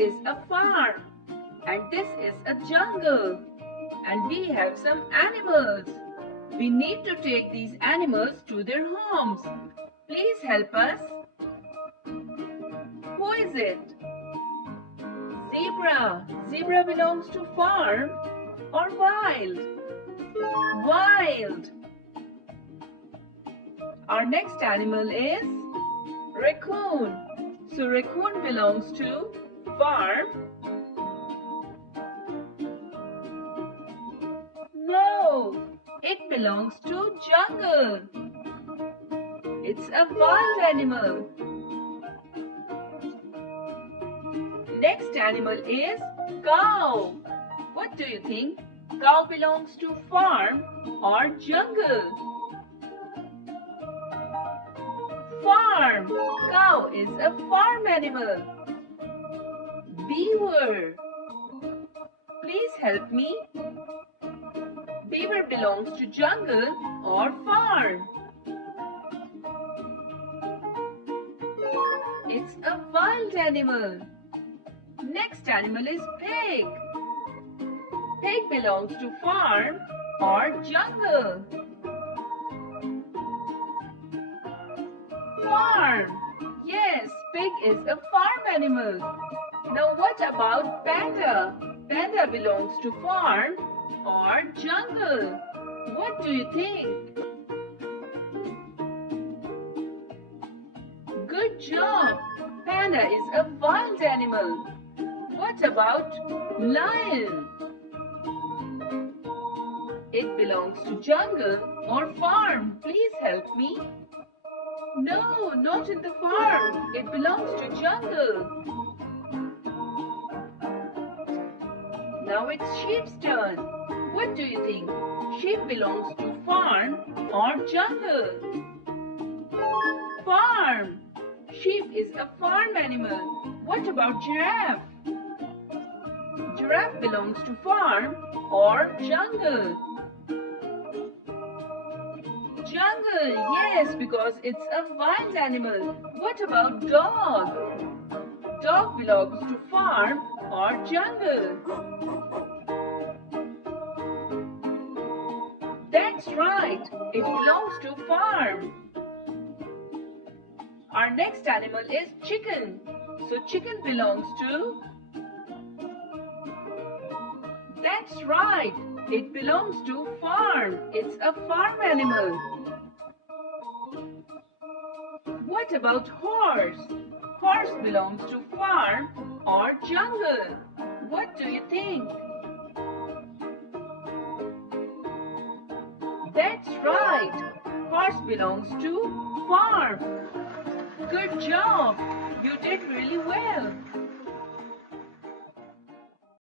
is a farm and this is a jungle and we have some animals. We need to take these animals to their homes. Please help us. Who is it? Zebra. Zebra belongs to farm or wild? Wild. Our next animal is raccoon. So raccoon belongs to farm? No, it belongs to jungle. It's a wild animal. Next animal is cow. What do you think? Cow belongs to farm or jungle? Farm. Cow is a farm animal. Beaver. Please help me. Beaver belongs to jungle or farm? It's a wild animal. Next animal is pig. Pig belongs to farm or jungle? Farm. Yes, pig is a farm animal. Now what about panda? Panda belongs to farm or jungle? What do you think? Good job. Panda is a wild animal. What about lion? It belongs to jungle or farm? Please help me. No, not in the farm. It belongs to jungle. Now it's sheep's turn. What do you think? Sheep belongs to farm or jungle? Farm. Sheep is a farm animal. What about giraffe? Giraffe belongs to farm or jungle? Jungle, yes, because it's a wild animal. What about dog? Dog belongs to farm or jungle? That's right, it belongs to farm. Our next animal is chicken. So chicken belongs to? That's right, it belongs to farm. It's a farm animal. What about horse? Horse belongs to farm or jungle? What do you think? That's right, horse belongs to farm. Good job, you did really well.